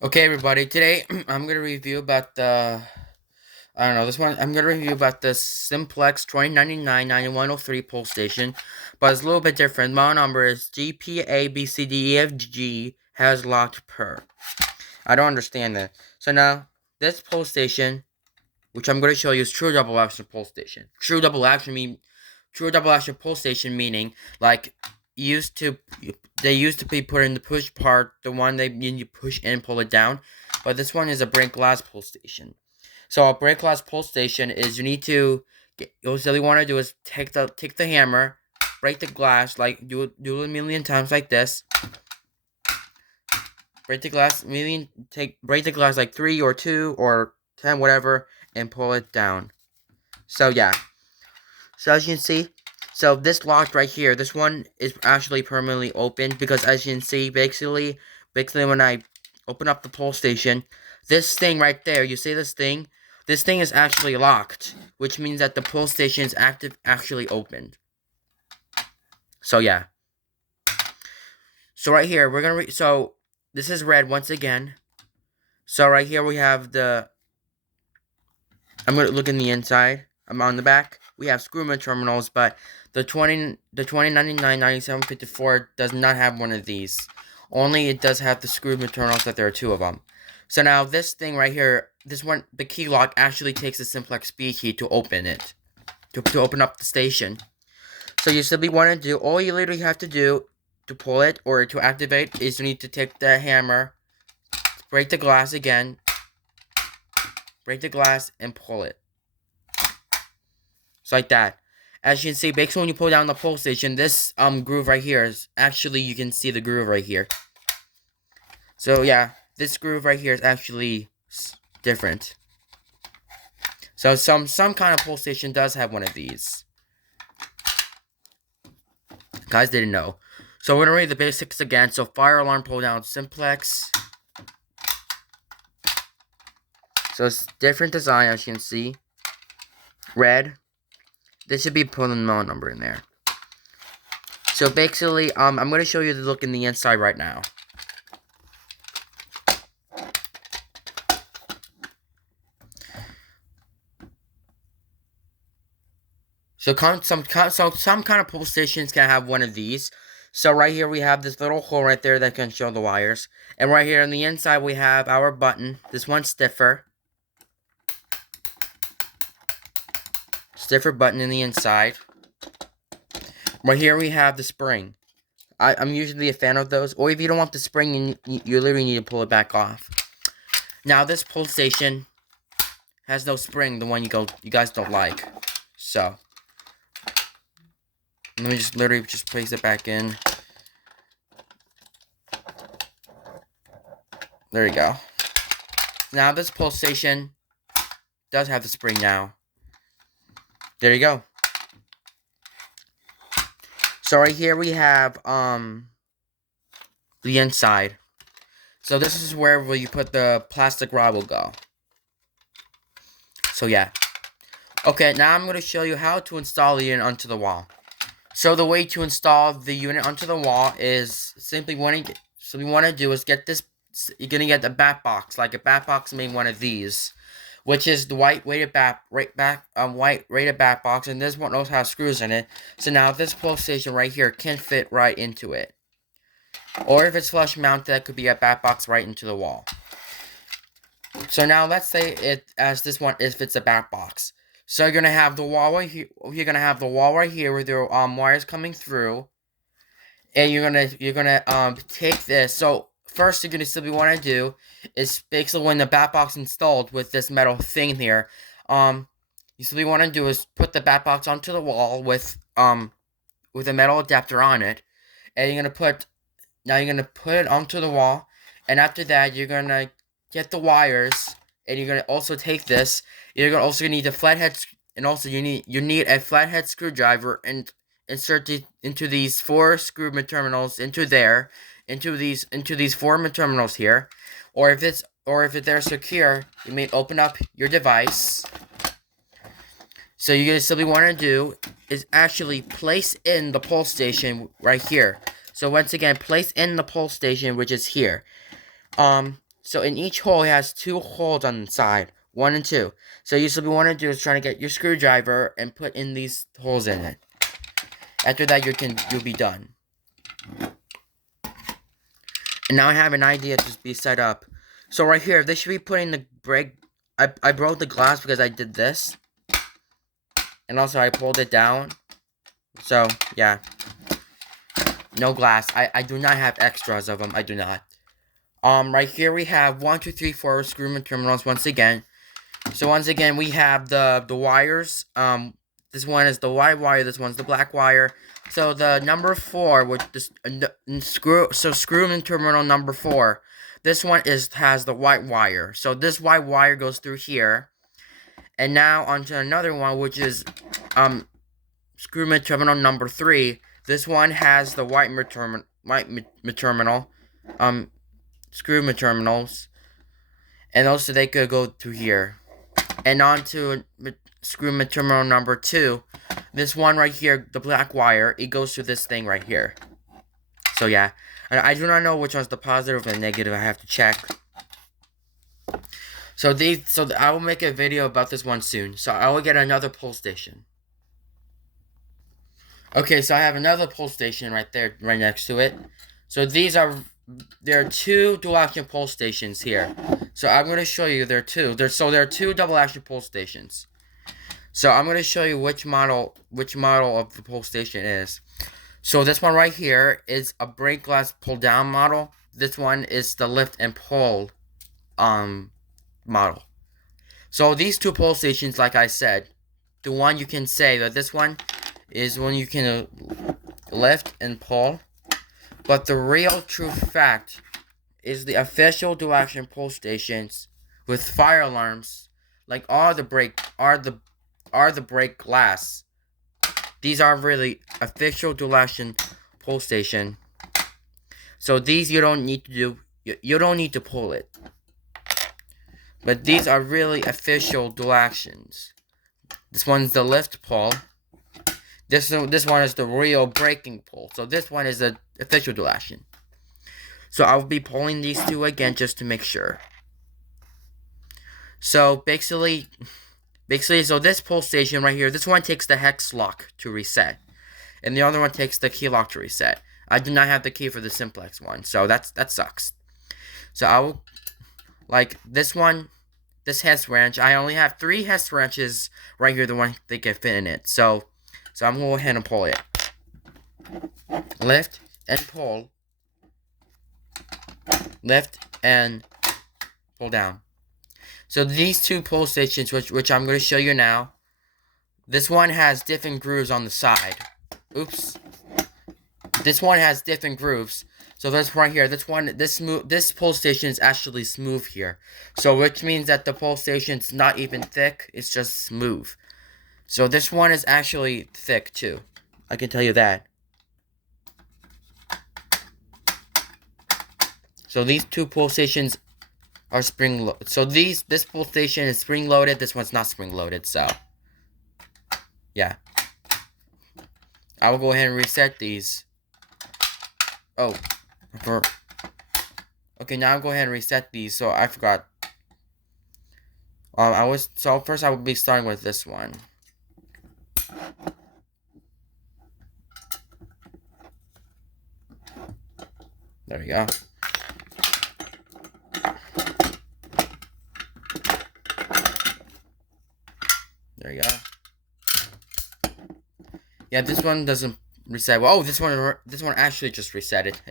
Okay, everybody. Today I'm gonna review about the I don't know this one. I'm gonna review about the Simplex 2099-9103 pull station, but it's a little bit different. Model number is GPABCDEFG has locked per. I don't understand that. So now this pull station, which I'm gonna show you, is true double action pull station. True double action pull station meaning like used to they used to be put in the push part, the one they you push and pull it down, but this one is a break glass pull station. So a break glass pull station is you need to get what you want to do is take the hammer, break the glass like do it a million times like this. Break the glass break the glass like 3 or 2 or 10 whatever and pull it down. So yeah. So as you can see, so this lock right here, this one is actually permanently open because as you can see, basically when I open up the pull station, this thing right there, you see this thing is actually locked, which means that the pull station is actually opened. So yeah. So right here, we're gonna so this is red once again. So right here we have I'm gonna look in the inside. I'm on the back. We have Screwman terminals, but the 2099 9754 does not have one of these. Only it does have the Screwman terminals, that there are 2 of them. So now this thing right here, this one, the key lock actually takes a Simplex B key to open it, to open up the station. So you simply want to do, all you literally have to do to pull it or to activate is you need to take the hammer, break the glass again, break the glass, and pull it. So like that. As you can see, basically when you pull down the pull station, this groove right here is actually, you can see the groove right here. So yeah, this groove right here is actually different. So some kind of pull station does have one of these. Guys didn't know. So we're gonna read the basics again. So fire alarm pull down simplex. So it's different design, as you can see. Red. This should be pulling model number in there. So basically, I'm gonna show you the look in the inside right now. So some kind of pull stations can have one of these. So right here we have this little hole right there that can show the wires. And right here on the inside we have our button. This one's stiffer. Stiffer button in the inside. Right here we have the spring. I'm usually a fan of those. Or if you don't want the spring, you literally need to pull it back off. Now this pull station has no spring, the one you guys don't like. So let me just literally just place it back in. There you go. Now this pull station does have the spring now. There you go. So right here we have the inside. So this is where you put the plastic rod will go. So yeah. Okay, now I'm going to show you how to install the unit onto the wall. So the way to install the unit onto the wall is simply what we want to do is get this. You're gonna get a bat box, like a bat box made one of these, which is the white weighted bat box, and this one also has screws in it. So now this pull station right here can fit right into it, or if it's flush mounted, that could be a bat box right into the wall. So now let's say this one if it's a bat box. So you're gonna have the wall right here. You're gonna have the wall right here with your wires coming through, and you're gonna take this. So first, you're gonna simply want to do is basically when the bat box installed with this metal thing here, you simply want to do is put the bat box onto the wall with a metal adapter on it, and you're gonna put it onto the wall, and after that you're gonna get the wires, and you're gonna also take this. You're gonna also need a flathead, and also you need a flathead screwdriver and insert it into these 4 screw terminals into these 4 terminals here, or if they're secure, you may open up your device. So you're gonna simply want to do is actually place in the pull station right here. So once again, place in the pull station, which is here. So in each hole, it has 2 holes on the side, 1 and 2. So usually what you want to do is try to get your screwdriver and put in these holes in it. After that, you'll be done. And now I have an idea to be set up. So right here, they should be putting the brake. I broke the glass because I did this. And also I pulled it down. So, yeah. No glass. I do not have extras of them. I do not. Right here we have 1, 2, 3, 4 screw terminals once again. So once again, we have the wires. This one is the white wire. This one's the black wire. So the number 4, which this screw in terminal number 4. This one has the white wire. So this white wire goes through here. And now onto another one, which is screw in terminal number 3. This one has the white terminal. Screw terminals. And also they could go through here. And on to screw terminal number 2. This one right here, the black wire, it goes through this thing right here. So yeah, I do not know which one's the positive and negative. I have to check. So I will make a video about this one soon. So I will get another pull station. Okay, so I have another pull station right there, right next to it. So there are 2 dual action pull stations here. So I'm going to show you there are 2. There are 2 double action pull stations. So I'm going to show you which model of the pull station is. So this one right here is a brake glass pull down model. This one is the lift and pull model. So these 2 pull stations, like I said, the one you can say that this one is one you can lift and pull. But the real true fact is the official dual action pull stations with fire alarms, like the brake glass. These are really official dual action pull station. So these you don't need to do. You don't need to pull it. But these are really official dual actions. This one's the lift pull. This one is the real braking pull. So this one is the official dual action. So I will be pulling these 2 again just to make sure. So basically, so this pull station right here, this one takes the hex lock to reset, and the other one takes the key lock to reset. I do not have the key for the simplex one, so that sucks. So I will, like this one, this hex wrench. I only have 3 hex wrenches right here, the one that can fit in it. So I'm gonna go ahead and pull it. Lift and pull. Lift and pull down. So these 2 pull stations, which I'm going to show you now, this one has different grooves on the side. Oops. This one has different grooves. So this right here, this pull station is actually smooth here. So which means that the pull station's not even thick, it's just smooth. So this one is actually thick too. I can tell you that. So these 2 pull stations are spring loaded. So this pull station is spring loaded. This one's not spring loaded. So yeah, I will go ahead and reset these. Oh, okay. Now I'll go ahead and reset these. So I forgot. So first I will be starting with this one. There we go. There you go. Yeah, this one doesn't reset. Oh, this one actually just reset it.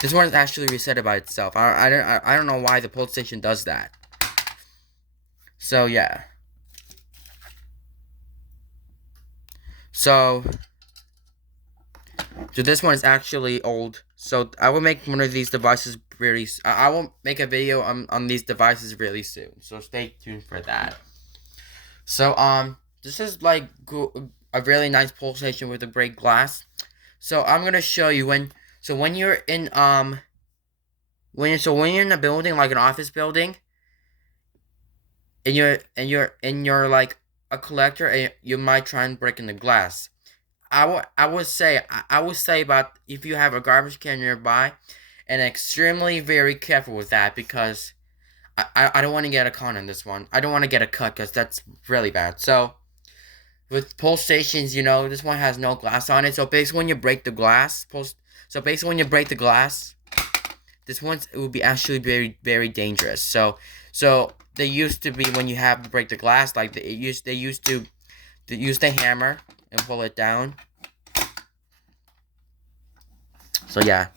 This one is actually reset by itself. I don't know why the pull station does that. So yeah. So this one is actually old. So I will make one of these devices really. I will make a video on these devices really soon. So stay tuned for that. So this is like a really nice pull station with a brake glass. So I'm gonna show you when you're in when you're in a building like an office building, and you're like a collector, and you might try and break in the glass. I would say about if you have a garbage can nearby, and extremely very careful with that because I don't want to get a con on this one. I don't want to get a cut because that's really bad. So with pull stations, this one has no glass on it. So basically, when you break the glass, this it would be actually very very dangerous. So they used to be when you have to break the glass, like they used to use the hammer and pull it down. So yeah.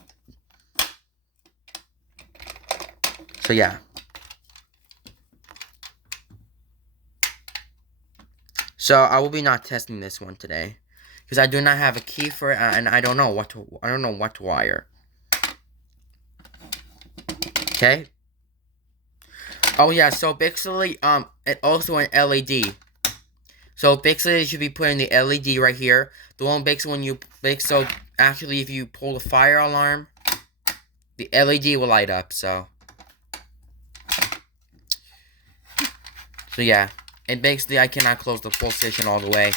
So I will be not testing this one today because I do not have a key for it and I don't know what to wire. Okay. Oh yeah, so basically it also an LED. So basically you should be putting the LED right here. The one basically so actually if you pull the fire alarm, the LED will light up, so yeah. And basically I cannot close the pull station all the way.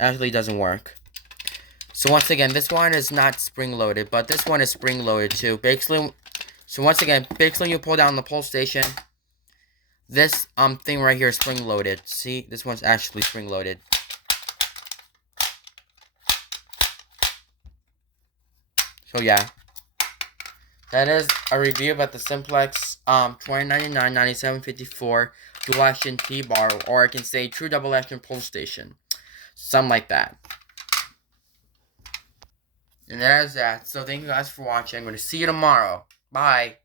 Actually doesn't work. So once again, this one is not spring loaded, but this one is spring loaded too. Basically, so once again, basically you pull down the pull station. This thing right here is spring loaded. See, this one's actually spring loaded. So yeah, that is a review about the Simplex 2099 9754 dual action T-bar, or I can say true double action pull station, something like that. And that is that. So thank you guys for watching. I'm going to see you tomorrow. Bye.